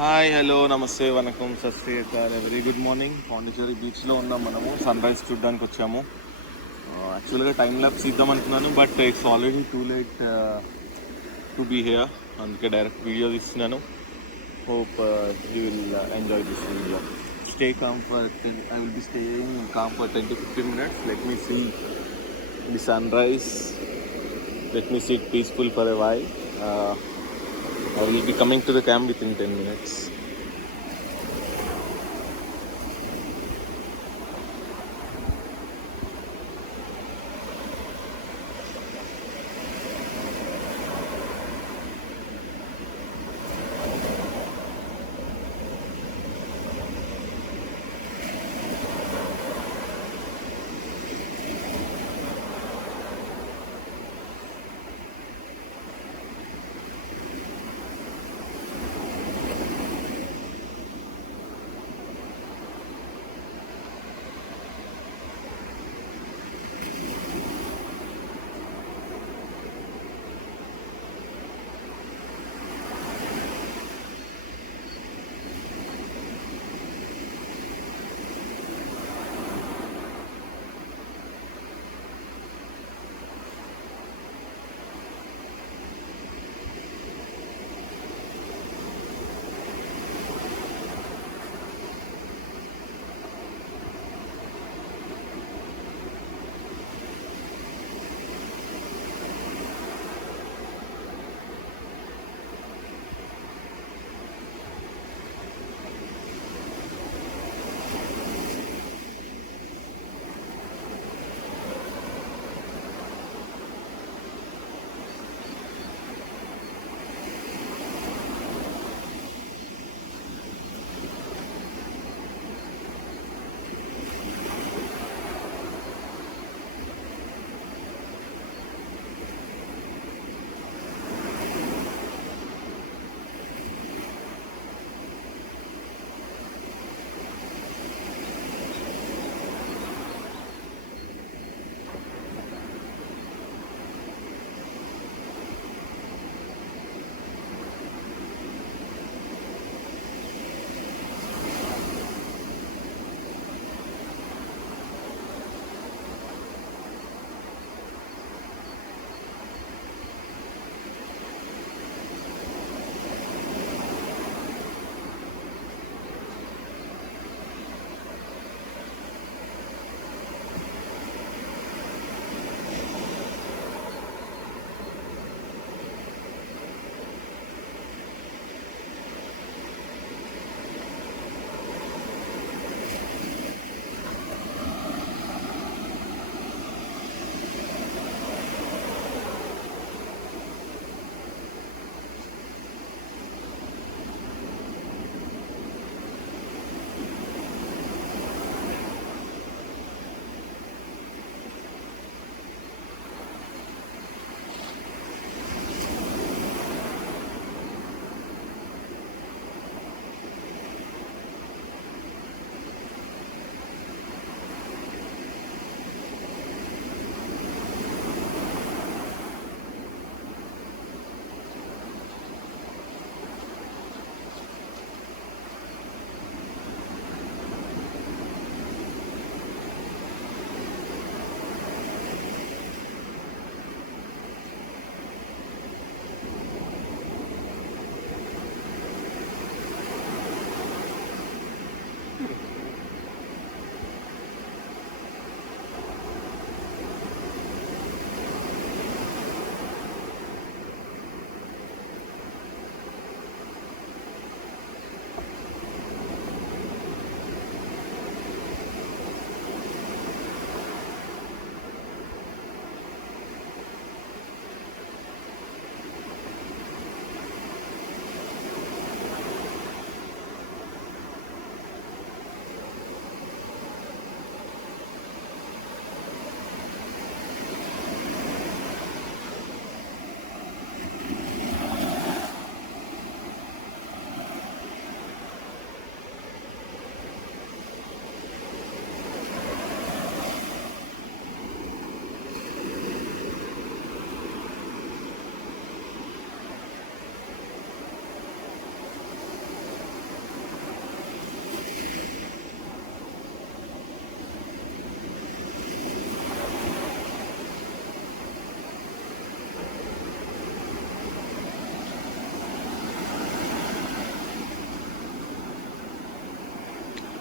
Hi hello నమస్తే వనకం సత్ శ్రీ అకాల్ వెరీ గుడ్ మార్నింగ్. పాండిచేరి బీచ్లో ఉన్నాం. మనము సన్ రైజ్ చూడడానికి వచ్చాము. యాక్చువల్గా టైం ల్యాప్స్ ఇద్దాం అనుకున్నాను, but it's already too late to be here. అందుకే డైరెక్ట్ వీడియో తీస్తున్నాను. Hope you will enjoy this video. Stay calm for I will be staying calm for 10 to 15 minutes. Let me see the sunrise. Let me sit peaceful for a while. I will be coming to the camp within 10 minutes.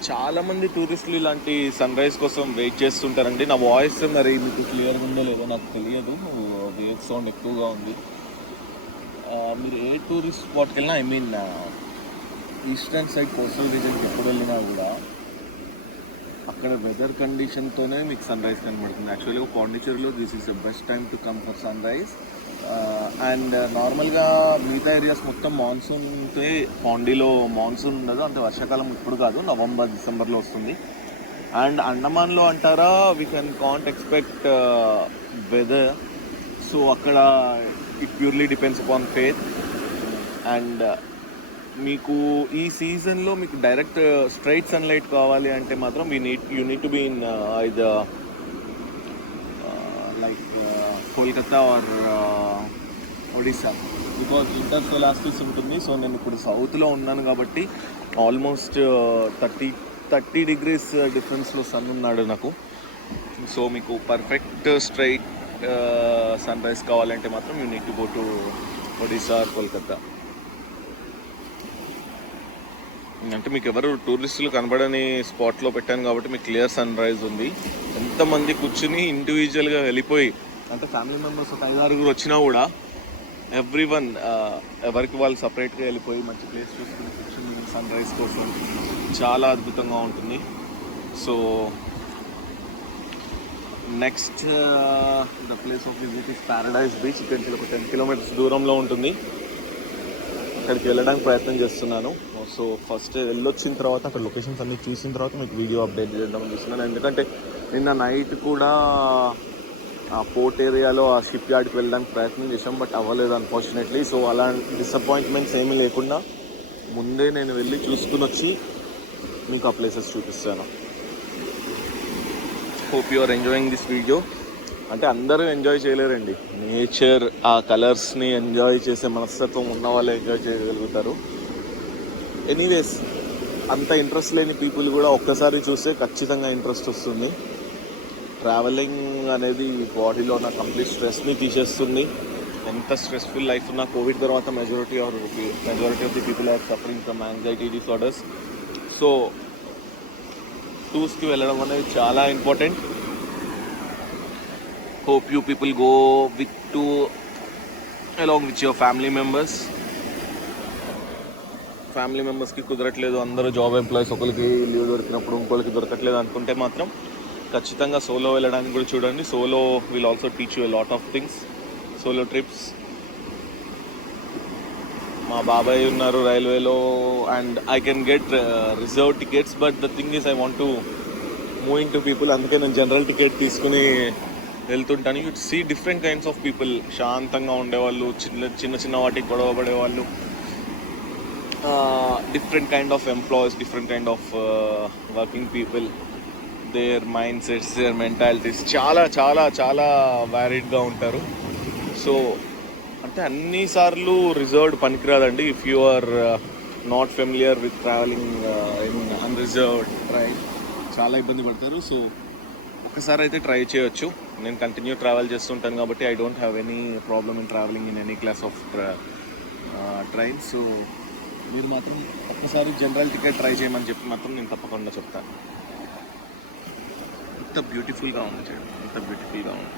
చాలామంది టూరిస్టులు ఇలాంటి sun rise కోసం వెయిట్ చేస్తుంటారండి. నా వాయిస్ మరి మీకు క్లియర్గా ఉందో లేదో నాకు తెలియదు, వేవ్ సౌండ్ ఎక్కువగా ఉంది. మీరు ఏ టూరిస్ట్ స్పాట్కి వెళ్ళినా, I mean eastern side coastal రీజన్కి ఎప్పుడు వెళ్ళినా కూడా అక్కడ వెదర్ కండిషన్తోనే మీకు సన్ రైజ్ కనబడుతుంది. యాక్చువల్గా పాండిచ్చేరిలో this is the best time to come for sunrise. And నార్మల్గా మిగతా ఏరియాస్ మొత్తం మాన్సూన్తో, పాండీలో మాన్సూన్ ఉండదు, అంటే వర్షాకాలం ఇప్పుడు కాదు, నవంబర్ డిసెంబర్లో వస్తుంది. అండ్ అండమాన్లో అంటారా we can can't expect weather. So అక్కడ it purely depends upon faith. And మీకు ఈ సీజన్లో మీకు డైరెక్ట్ స్ట్రైట్ సన్లైట్ కావాలి అంటే మాత్రం you need to be in ఇది like Kolkata or Odisha, because ఇంటర్సోలాస్టిస్ ఉంటుంది. సో నేను ఇప్పుడు సౌత్లో ఉన్నాను కాబట్టి ఆల్మోస్ట్ 30 degrees డిఫరెన్స్లో సన్ ఉన్నాడు నాకు. సో మీకు పర్ఫెక్ట్ స్ట్రైట్ సన్ రైజ్ కావాలంటే మాత్రం you need to go to Odisha or Kolkata. అంటే మీకు ఎవరు టూరిస్టులు కనబడని స్పాట్లో పెట్టాను కాబట్టి మీకు క్లియర్ సన్ రైజ్ ఉంది. ఎంతమంది కూర్చుని ఇండివిజువల్గా వెళ్ళిపోయి, అంటే ఫ్యామిలీ మెంబర్స్ ఒక 5-6 వచ్చినా కూడా ఎవ్రీవన్ ఎవరికి వాళ్ళు సపరేట్గా వెళ్ళిపోయి మంచి ప్లేస్ చూసుకుని కూర్చుని సన్ రైజ్ కోసం చాలా అద్భుతంగా ఉంటుంది. So next the place of visit is Paradise beach. ఇక్కడ నుంచి ఒక 10 kilometers దూరంలో ఉంటుంది. అక్కడికి వెళ్ళడానికి ప్రయత్నం చేస్తున్నాను. సో ఫస్ట్ వెళ్ళొచ్చిన తర్వాత అక్కడ లొకేషన్స్ అన్నీ చూసిన తర్వాత మీకు వీడియో అప్డేట్ చేద్దామని చూస్తున్నాను. ఎందుకంటే నిన్న నైట్ కూడా ఆ పోర్ట్ ఏరియాలో ఆ షిప్ యార్డ్కి వెళ్ళడానికి ప్రయత్నం చేసాం, బట్ అవ్వలేదు అన్ఫార్చునేట్లీ. సో అలాంటి డిసప్పాయింట్మెంట్స్ ఏమీ లేకుండా ముందే నేను వెళ్ళి చూసుకుని వచ్చి మీకు ఆ ప్లేసెస్ చూపిస్తాను. Hope you are enjoying this video. అంటే అందరూ ఎంజాయ్ చేయలేరండి, నేచర్ ఆ కలర్స్ని ఎంజాయ్ చేసే మనస్తత్వం ఉన్న వాళ్ళు ఎంజాయ్ చేయగలుగుతారు. ఎనీవేస్, అంత ఇంట్రెస్ట్ లేని పీపుల్ కూడా ఒక్కసారి చూస్తే ఖచ్చితంగా ఇంట్రెస్ట్ వస్తుంది. ట్రావెలింగ్ అనేది బాడీలో ఉన్న కంప్లీట్ స్ట్రెస్ని తీసేస్తుంది. ఎంత స్ట్రెస్ఫుల్ లైఫ్ ఉన్నా కోవిడ్ తర్వాత majority of the people are suffering from anxiety disorders. So టూర్స్కి వెళ్ళడం అనేది చాలా important. Hope you people go along with your family members. Family మెంబర్స్కి కుదరట్లేదు, అందరూ జాబ్ ఎంప్లాయీస్, ఒకరికి లీవ్ దొరికినప్పుడు ఇంకోరికి దొరకట్లేదు అనుకుంటే మాత్రం ఖచ్చితంగా సోలో వెళ్ళడానికి కూడా చూడండి. Solo will also teach you a lot of things. Solo trips. మా బాబాయ్ ఉన్నారు రైల్వేలో, and I can get reserve tickets, but the thing is I want to moving to people. అందుకే నేను జనరల్ టికెట్ తీసుకుని వెళ్తుంటాను. You see different kinds of people. శాంతంగా ఉండేవాళ్ళు, చిన్న వాటికి గొడవ పడేవాళ్ళు, different kind of employees, different kind of working people, their mindsets, their mentalities చాలా చాలా చాలా వ్యారీడ్గా ఉంటారు. సో అంటే అన్నిసార్లు రిజర్వ్డ్ పనికిరాదండి. If you are not familiar with travelling in unreserved train చాలా ఇబ్బంది పడతారు. సో ఒకసారి అయితే ట్రై చేయొచ్చు. నేను కంటిన్యూ ట్రావెల్ చేస్తుంటాను కాబట్టి I don't have any problem in travelling in any class of train. So మీరు మాత్రం ఒక్కసారి జనరల్ టికెట్ ట్రై చేయమని చెప్పి మాత్రం నేను తప్పకుండా చెప్తాను. ఎంత బ్యూటిఫుల్గా ఉంది, ఎంత బ్యూటిఫుల్గా ఉంది.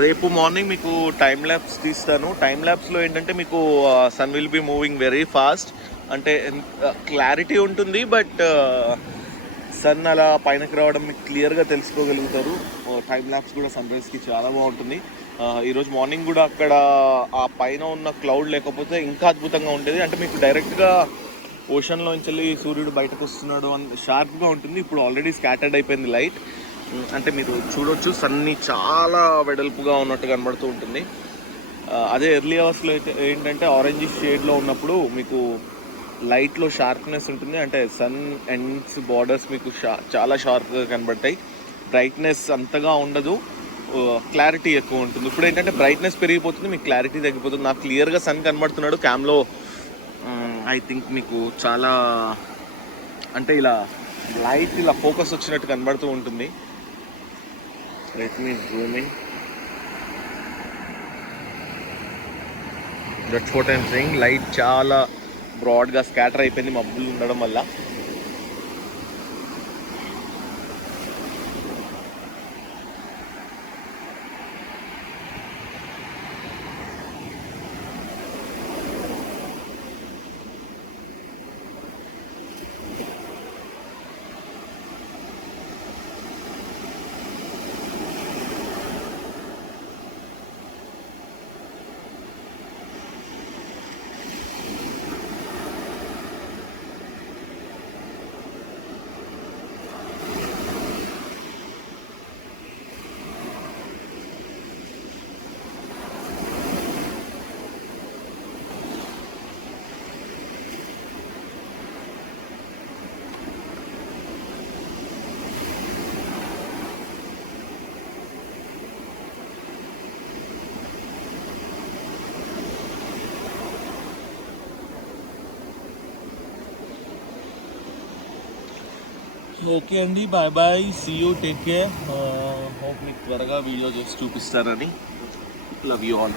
రేపు మార్నింగ్ మీకు టైం ల్యాబ్స్ తీస్తాను. టైం ల్యాబ్స్లో ఏంటంటే మీకు sun will be moving very fast, అంటే క్లారిటీ ఉంటుంది, బట్ సన్ అలా పైనకి రావడం మీకు క్లియర్గా తెలుసుకోగలుగుతారు. టైం ల్యాప్స్ కూడా సన్ రైజ్కి చాలా బాగుంటుంది. ఈరోజు మార్నింగ్ కూడా అక్కడ ఆ పైన ఉన్న క్లౌడ్ లేకపోతే ఇంకా అద్భుతంగా ఉంటుంది. అంటే మీకు డైరెక్ట్గా ఓషన్లోంచి వెళ్ళి సూర్యుడు బయటకు వస్తున్నాడు అని షార్ప్గా ఉంటుంది. ఇప్పుడు ఆల్రెడీ స్కాటర్డ్ అయిపోయింది లైట్. అంటే మీరు చూడొచ్చు సన్ని చాలా వెడల్పుగా ఉన్నట్టు కనబడుతూ ఉంటుంది. అదే ఎర్లీ అవర్స్లో అయితే ఏంటంటే ఆరెంజ్ షేడ్లో ఉన్నప్పుడు మీకు లైట్లో షార్ప్నెస్ ఉంటుంది. అంటే సన్ ఎండ్స్ బార్డర్స్ మీకు చాలా షార్ప్గా కనబడతాయి. బ్రైట్నెస్ అంతగా ఉండదు, క్లారిటీ ఎక్కువ ఉంటుంది. ఇప్పుడు ఏంటంటే బ్రైట్నెస్ పెరిగిపోతుంది, మీకు క్లారిటీ తగ్గిపోతుంది. నాకు క్లియర్గా సన్ కనబడుతున్నాడు క్యామ్లో. ఐ థింక్ మీకు చాలా అంటే ఇలా లైట్ ఇలా ఫోకస్ వచ్చినట్టు కనబడుతూ ఉంటుంది. Let me zoom in. That's what I'm saying. Light చాలా బ్రాడ్గా స్కాటర్ అయిపోయింది మబ్బులు ఉండడం వల్ల. ఓకే అండి, bye bye, see you, take care. Hope మీకు త్వరగా వీడియో చేసి చూపిస్తారని. Love you all.